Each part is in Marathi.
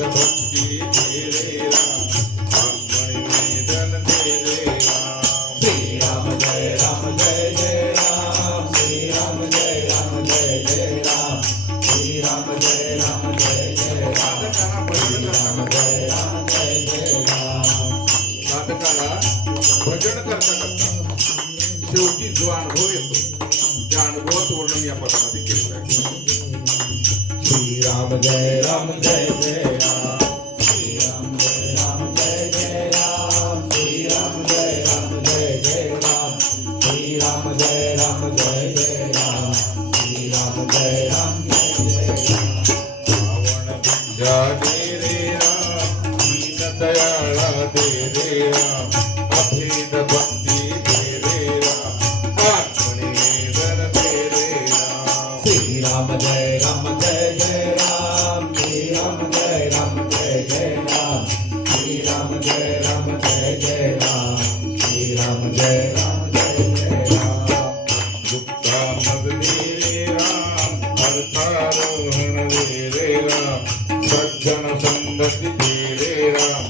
भक्ति तेरे राम साधकाला भजन करता करता शेवटी जो अनुभव येतो त्या अनुभवाचं वर्णन या पदामध्ये केलेलं आहे. श्री राम जय राम जय जय राम. श्री राम जय राम जय जय राम. श्री राम जय राम जय जय राम. श्री राम जय राम जय जय राम. श्री राम जय राम जय जय राम. रावण भिंजा दे रे राम, दीन दयाळा दे रे राम, अभेद भक्ती दे रे राम, आत्मनिवेदन दे रे राम. श्री राम जय राम जय जय राम. श्री राम जय राम जय जय राम. श्री राम जय राम जय जय राम. श्री राम जय राम जय जय राम. दुःखा मग दे रे राम, अर्थारोहण दे रे राम, सज्जन संगती दे रे राम,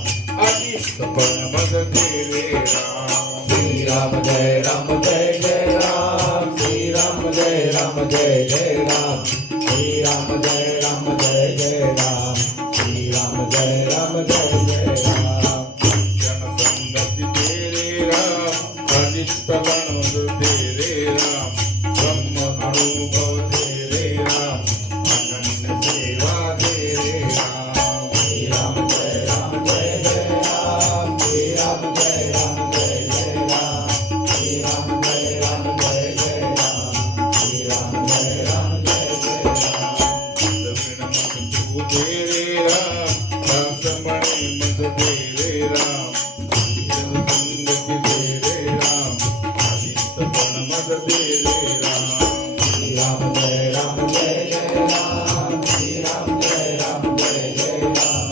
अनिष्ट फळ मग दे रे राम. श्री राम जय राम जय जय राम. श्री राम जय राम जय जय राम. श्री राम जय राम जय जय राम. श्री राम जय राम जय जय राम. सज्जन संगती दे रे राम, अनिष्ट फळ मग दे रे राम, ब्रह्म अनुभव दे रे राम, अनन्य सेवा दे रे राम. श्री राम जय राम जय जय राम. श्री राम जय राम जय जय राम. श्री राम जय राम जय जय राम. श्री राम जय राम जय जय राम. दक्षिण मग तू दे रे राम, दासमणी मग दे रे राम, संगती दे रे राम, अनिष्ट फळ मग दे रे राम. श्री राम जय राम जय जय राम. श्री राम जय राम जय जय राम.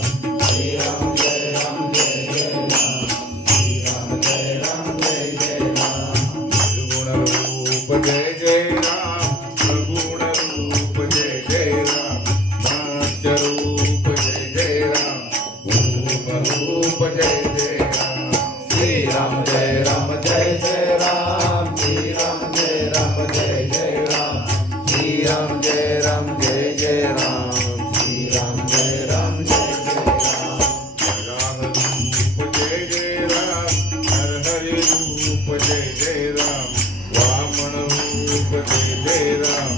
श्री राम जय राम जय जय राम. श्री राम जय राम जय जय राम. निर्गुण रूप जय जय राम, सगुण रूप जय जय राम, नाट्य रूप जय जय राम, भूम रूप जय जय राम. श्री राम जय राम जय जय राम. श्री राम जय राम जय जय राम. श्री राम जय राम जय जय राम. श्री राम जय राम जय जय राम. राम रूप जय जय राम, हरि रूप जय जय राम, वामन रूप जय जय राम,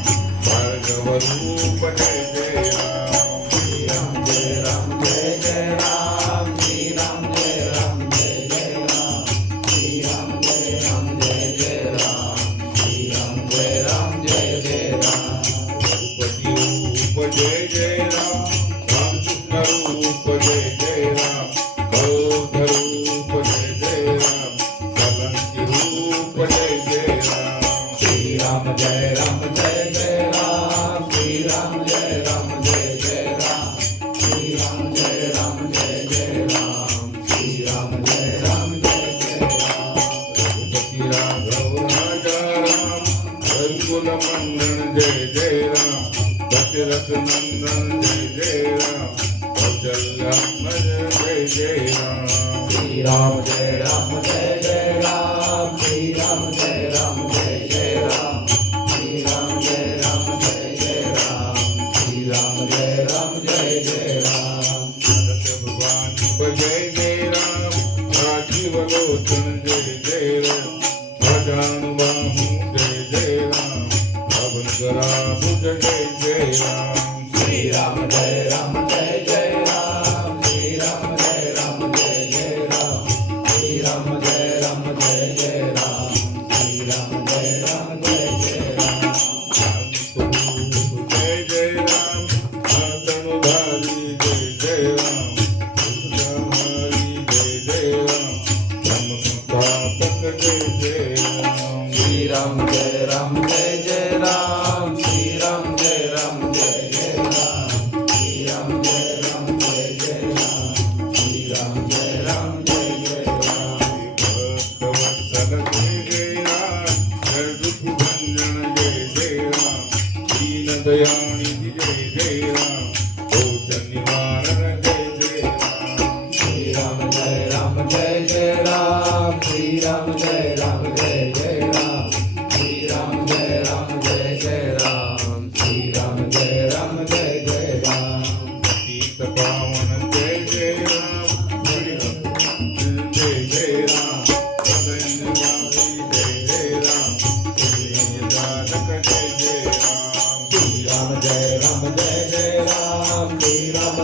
भार्गव रूप जय जय राम. श्री राम जय राम जय जय राम. श्री राम जय राम जय जय राम. श्री राम जय राम जय जय राम. श्री राम जय राम जय जय राम. रघुपति रूप जय जय राम, रामकृष्ण रूप जय जय राम, बौद्ध रूप जय जय राम, कलंकी रूप जय जय राम. श्री राम जय राम जय जय राम. श्री राम जय राम जय जय राम. श्री राम जय राम जय जय राम. श्री राम जय राम जय जय राम. रघुपति राघव राजा राम, रघुकुल मंडन जय जय राम, दशरथ नंदन जय जय राम, कौशल्यात्मज जय जय राम. श्री राम जय राम जय जय राम. श्री राम जय राम जय जय राम. श्री राम जय राम जय जय राम. श्री राम जय राम जय जय राम. भरत भवानी जय जय राम, राजीव लोचन जय जय राम, भजानुबाहु जय जय राम, पवन कराभुज जय जय राम. श्री राम जय राम जय जय राम. श्री राम जय राम जय जय राम. श्री राम जय राम जय जय राम. श्री राम जय राम जय जय राम. स्वरूप जय जय राम, तनुधारी जय जय राम, सुखधारी जय जय राम, धर्म संस्थापक जय जय राम. श्री राम जय राम जय जय राम. श्री राम जय राम जय जय राम. श्री राम जय राम जय जय राम. श्री राम जय राम जय जय राम. भक्तवत्सल जय जय राम, दुःखभंजन जय जय राम, दीनदयानिधि जय जय राम, दोष निवारण जय जय राम. श्री राम जय राम जय जय राम. श्री राम जय राम जय जय राम. श्री राम जय राम जय जय राम. श्री राम जय राम जय जय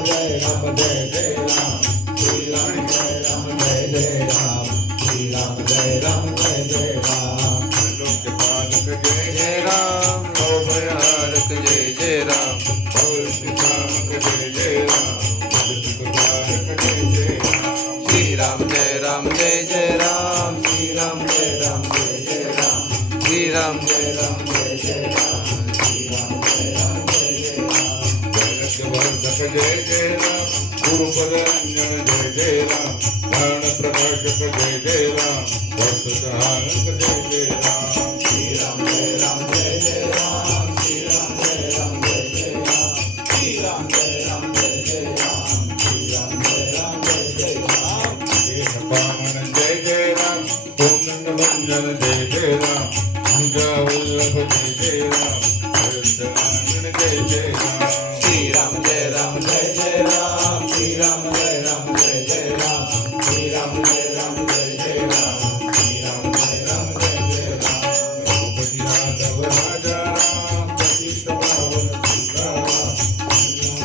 जय राम जय जय राम श्री राम जय राम जय जय राम श्री राम जय राम जय जय राम लोकपालक जय जय राम भयहारक जय जय राम भविष्यकामक जय जय राम जगत्कारक जय जय राम श्री राम जय राम जय जय राम श्री राम जय राम जय जय राम श्री राम जय राम जय जय राम श्री राम जय राम जय जय राम जगत्वर्धक जय जय राम गुरुपदरंजन जय जय राम ज्ञान प्रकाशक जय जय राम वस्तुसहायक जय जय राम श्री राम जय राम जय जय राम श्री राम जय राम जय जय राम श्री राम जय राम जय जय राम श्री राम जय राम जय जय राम देह पावन जय जय राम पूर्ण भंजन जय जय राम पूजा वल्लभ जय जय राम हरिशनानन जय जय राम श्री राम जय राम जय जय राम श्री राम जय राम जय जय राम श्री राम जय राम जय जय राम श्री राम जय राम जय जय राम रघुपति राघव राजा राम पतित पावन सीताराम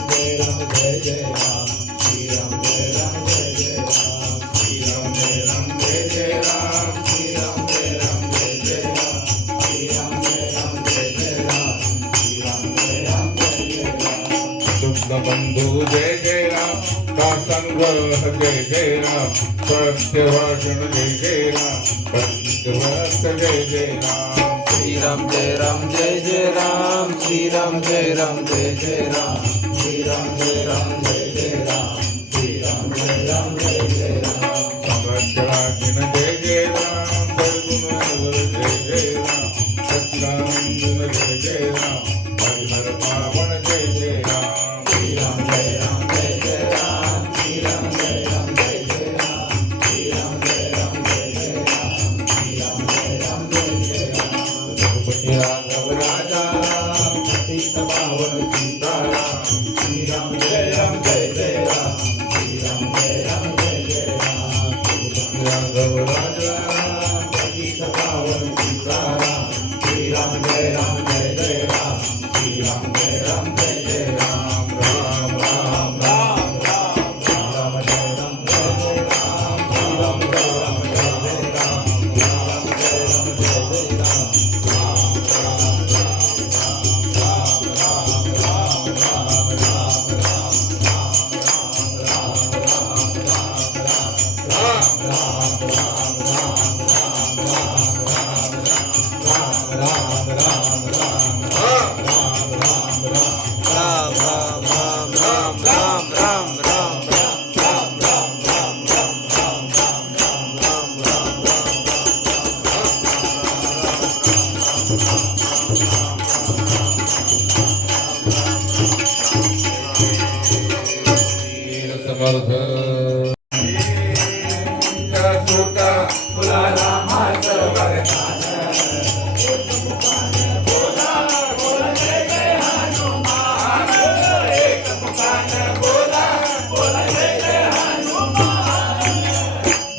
जय राम जय जय राम श्री राम जय राम जय जय राम श्री राम जय राम जय जय राम श्री राम जय राम जय जय राम श्री राम जय राम जय जय राम श्री राम जय राम जय जय राम शुक्ल बंधु जय जय राम कासंग्रह जय जय राम सत्यभाषण जय जय राम पंचवस्त जय जय राम श्री राम जय राम जय जय राम श्री राम जय राम जय जय राम श्री राम जय राम जय जय राम श्री राम जय राम जय जय राम संरक्षणाधीन जय जय राम सर्वगुण जय जय राम सच्चिदानंद जय जय राम हरिहर पावन जय जय राम श्री राम जय राम जय जय राम श्री राम जय राम जय जय राम श्री राम जय राम जय जय राम श्री राम जय राम जय जय राम रघुपति राघव राजा राम पतित पावन सीताराम श्री राम जय राम जय जय राम श्री राम जय राम जय जय राम राघव राजा राम पतित पावन सीताराम श्री राम जय राम जय जय राम श्री राम जय राम जय जय राम राम राम राम राम राम जय राम जय जय राम राम जय राम जय जय राम राम जय राम जय जय राम राम राम राम राम राम राम राम राम राम राम राम राम राम राम समर्थ सुता फुलाला मात्र बरकान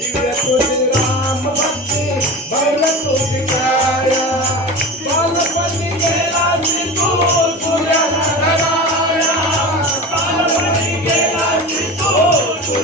राम भक्ती बैल तुझी काया बालपणी गेला तू सूर्याला धराया बालपणी गेला तू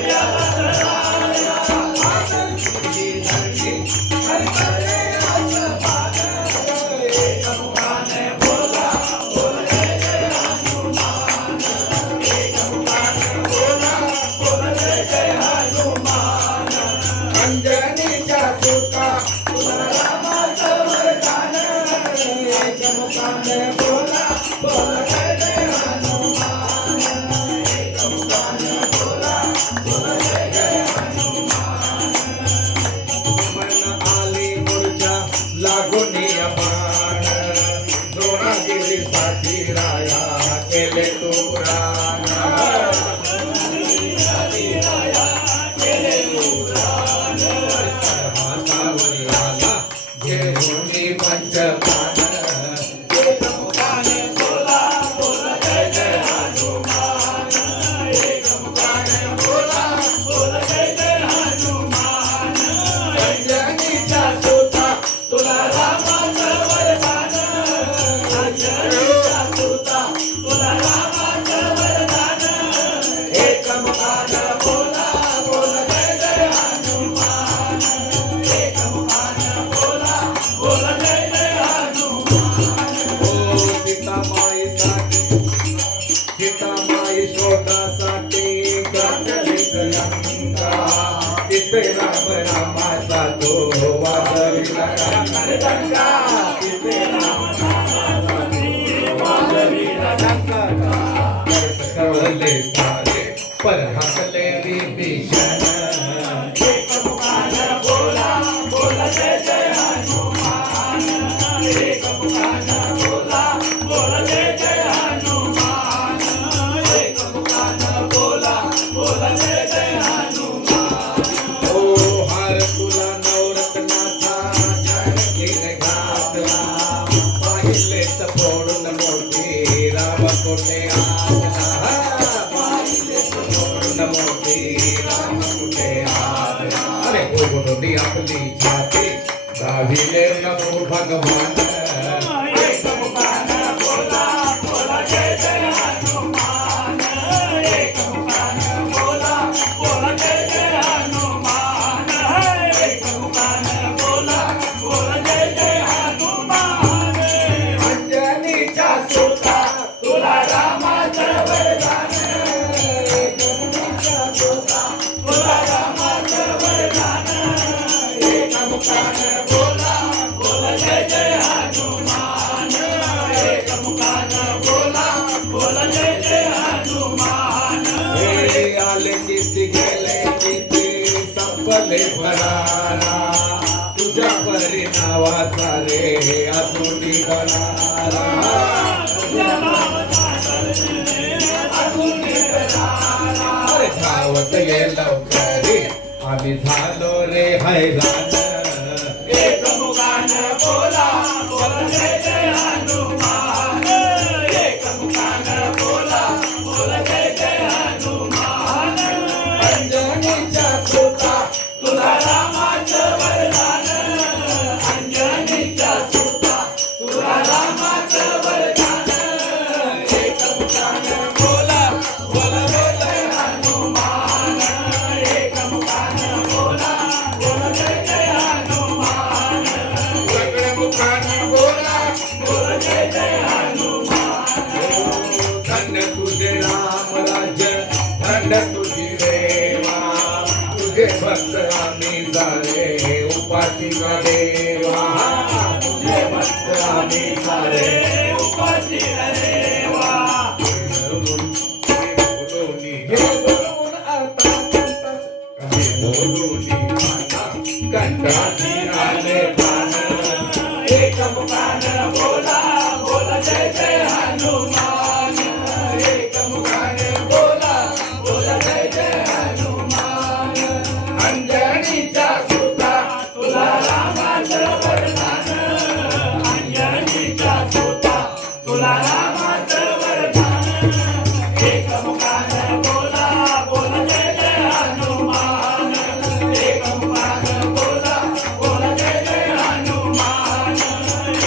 शोधासाठी गाजलीच लंका. तिथे राम रामाचा तो वाजविला डंका. तिथे राम रामाचा तो वाजविला डंका. कळले सारे पर हसले विभीषण. एक मुखान बोला बोला जय जय हनुमान. एक मुखान बोला बोला जय जय हनुमान. एक मुखान बोला बोला जय जय हनुमान. ओ हार तुला नवरत्नाचा जानकीने घातला. पाहिलेच फोडून मोठी राम कोठे आला. पाहिलेच फोडून मोठी राम कुठे आला. अरे उघडली आपली छाती गाविले नको भगवान. एक मुखान बोला बोला जय जय हनुमान. एक मुखान बोला बोला जय जय हनुमान. एक मुखान बोला बोला जय जय हनुमान. अंजनीच्या सुता तुला रामाचं वरदान. अंजनीच्या सुता तुला रामाचं वरदान. एक मुखान बोला बोला जय जय हनुमान. एक मुखान बोला बोला जय जय हनुमान. हे आले किती गेले किती संपले भरारा. तुझ्या परी नावाचा रे अतुटी बनारा. तुझ्या नावाचा रे अतुटी बनारा. अरे धावत ये लवकरी आम्ही झालो रे हैराण. एक मुखान बोला बोला जय जय हनुमान. एक मुखान बोला बोला जय जय हनुमान. अंजनीच्या सुता तुला रामाचं वरदान. अंजनीच्या सुता तुला रामाचं वरदान. एक मुखान बोला बोला बोला हनुमान. एक मुखान बोला बोला जय जय हनुमान. सगळे मुखान बोला बोला जय जय हनुमान. धन्य तुझे राम राज्य धन्य तुझी देवा. तुझे भक्त आम्ही झाले उपाशी का देवा. तुझे भक्त आम्ही झाले उपाशी का देवा. हे बोलून आता कंटाळी आले प्राण. एक मुखान बोला बोला जय जय हनुमान. एक मुखान बोला बोला जय जय हनुमान. अंजनीच्या सुता तुला रामाचं वरदान. अंजनीच्या सुता तुला रामाचं वरदान. एक मुखान बोला बोला जय जय हनुमान. एक मुखान बोला बोला जय जय हनुमान.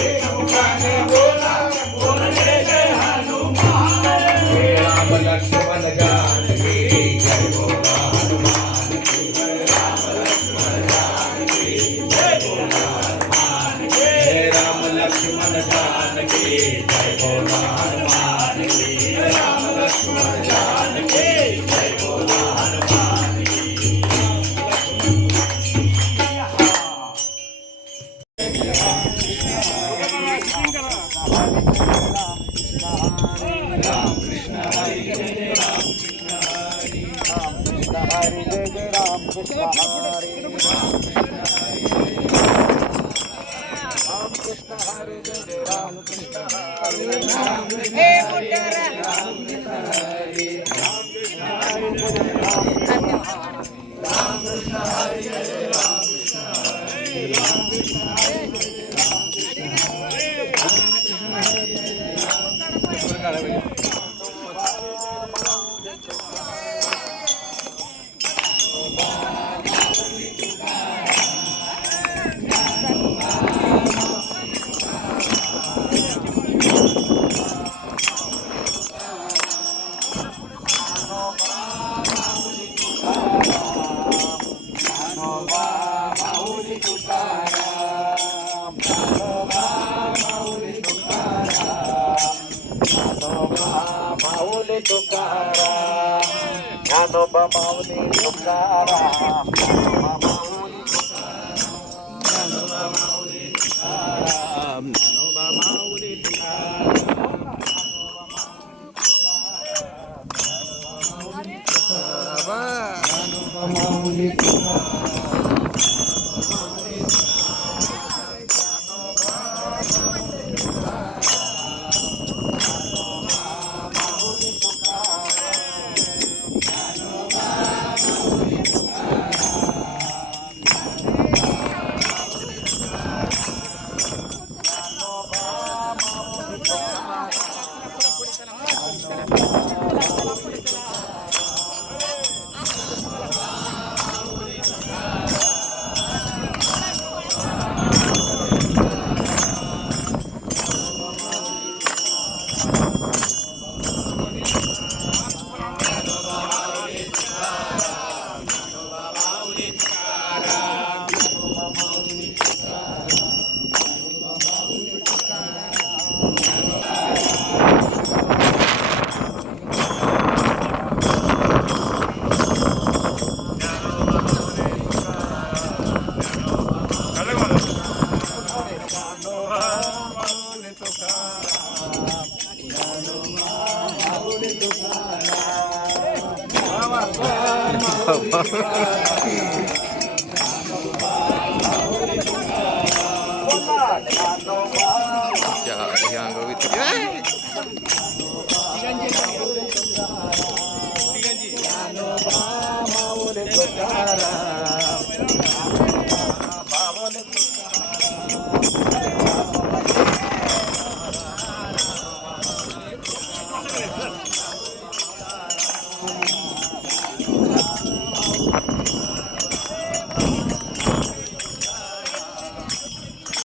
एक मुखान बोला बोला जय जय हनुमान. हे राम लक्ष्मण जानकी जय बोला हनुमान की. राम लक्ष्मण जानकी जय बोला हनुमान की. हे राम लक्ष्मण जानकी जय बोला हनुमान की. राम लक्ष्मण जानकी जय बोला हनुमान की. तुकाराम ज्ञानोबा माऊली तुकाराम ज्ञानोबा माऊली तुकाराम ज्ञानोबा माऊली ज्ञानोबा माऊली Yang gue gitu.